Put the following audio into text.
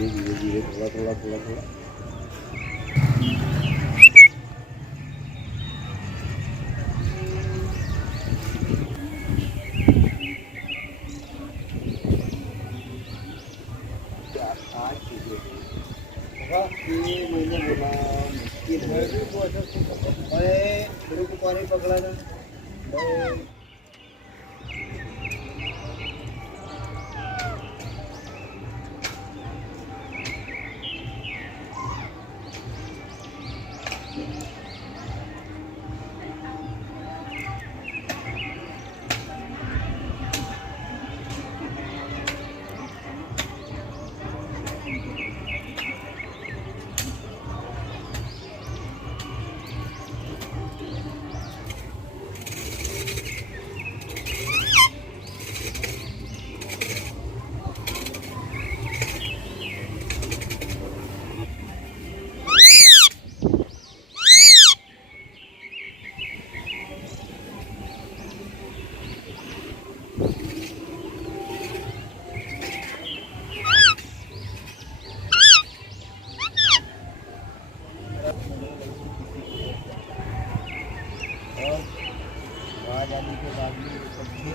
धीरे धीरे धीरे थोड़ा थोड़ा थोड़ा थोड़ा। आज ये मैंने बोला मुश्किल है। अरे मेरे को पानी पकड़ा ना। और आवाज आने के बाद में सब्जी